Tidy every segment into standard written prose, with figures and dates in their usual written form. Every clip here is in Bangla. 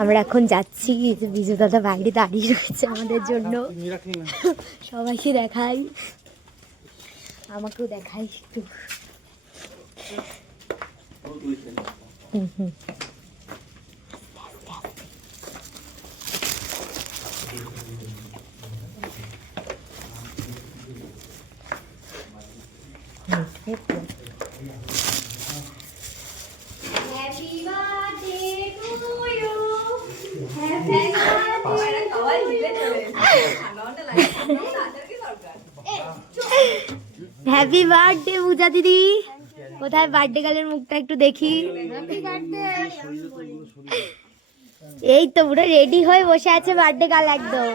আমরা এখন যাচ্ছি, বিজু দাদা বাইরে দাঁড়িয়ে রয়েছে আমাদের জন্য। সবাইকে দেখাই, আমাকেও দেখাই একটু। হ্যাপি বার্থডে পূজা দিদি। কোথায় বার্থডে গালের মুখটা একটু দেখি। এই তো পুরো রেডি হয়ে বসে আছে বার্থডে গাল একদম।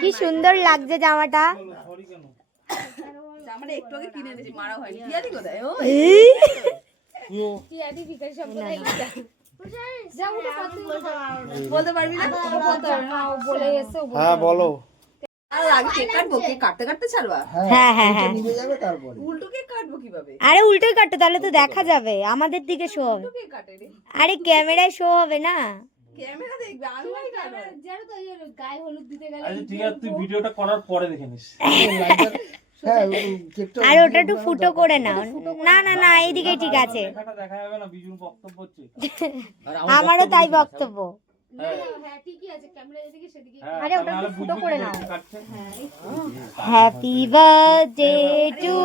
কি সুন্দর লাগছে জামাটা। হ্যাঁ বলো। আরে উল্টোই কাটো, তাহলে তো দেখা যাবে আমাদের দিকে শো হবে। আরে ক্যামেরায় শো হবে না। ঠিক আছে, তুই ভিডিওটা করার পরে দেখে নিস। আর ওটা একটু ফুটো করে নাও। না না না, এইদিকেই ঠিক আছে। দেখা যাবে না, বিজুর বক্তব্য হচ্ছে। আমারও তাই বক্তব্য। আরে ওটা একটু ফুটো করে নাও। Happy birthday to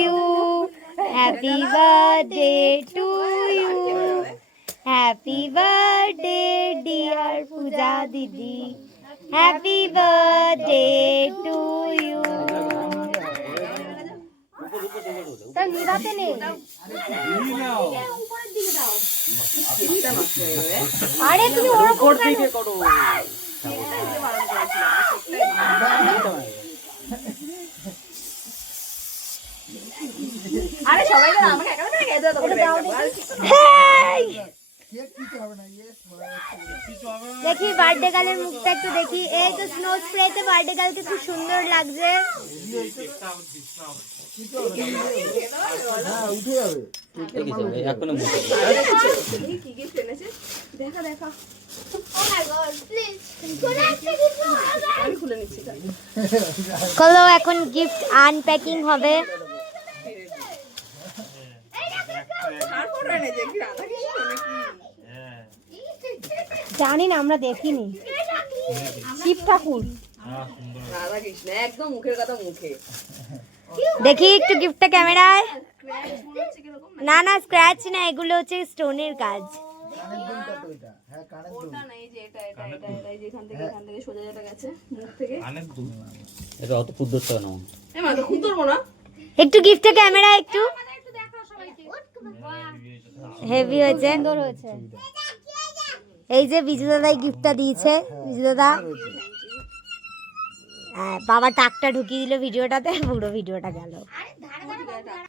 you, happy birthday to you, happy birthday dear Puja দিদি, হ্যাপি বার্থডে টু ইউ। তার নিরাতে নেই। আরে তুমি ওরকম করো। আরে সবাই আমাকে একেবারে গেছে তো বলে দেখি বার্থডে গার্লের মুখটা একটু দেখি। এই তো স্নো স্প্রেতে বার্থডে গার্লকে খুব সুন্দর লাগছে। চলো এখন গিফট আনপ্যাকিং হবে। জানি না, আমরা দেখিনি। শিব ঠাকুর একদম মুখের কথা মুখে। দেখি একটু গিফটটা ক্যামেরায়। না না, স্ক্র্যাচ না, এগুলো হচ্ছে স্টোনের কাজ। একটু গিফটটা ক্যামেরায় একটু। হেভি হয়েছে, সুন্দর হয়েছে। এই যে বিজু দাদাই গিফটটা দিয়েছে। বিজু দাদা বাবা টাকটা ঢুকিয়ে দিল ভিডিওটাতে, পুরো ভিডিওটা গেল।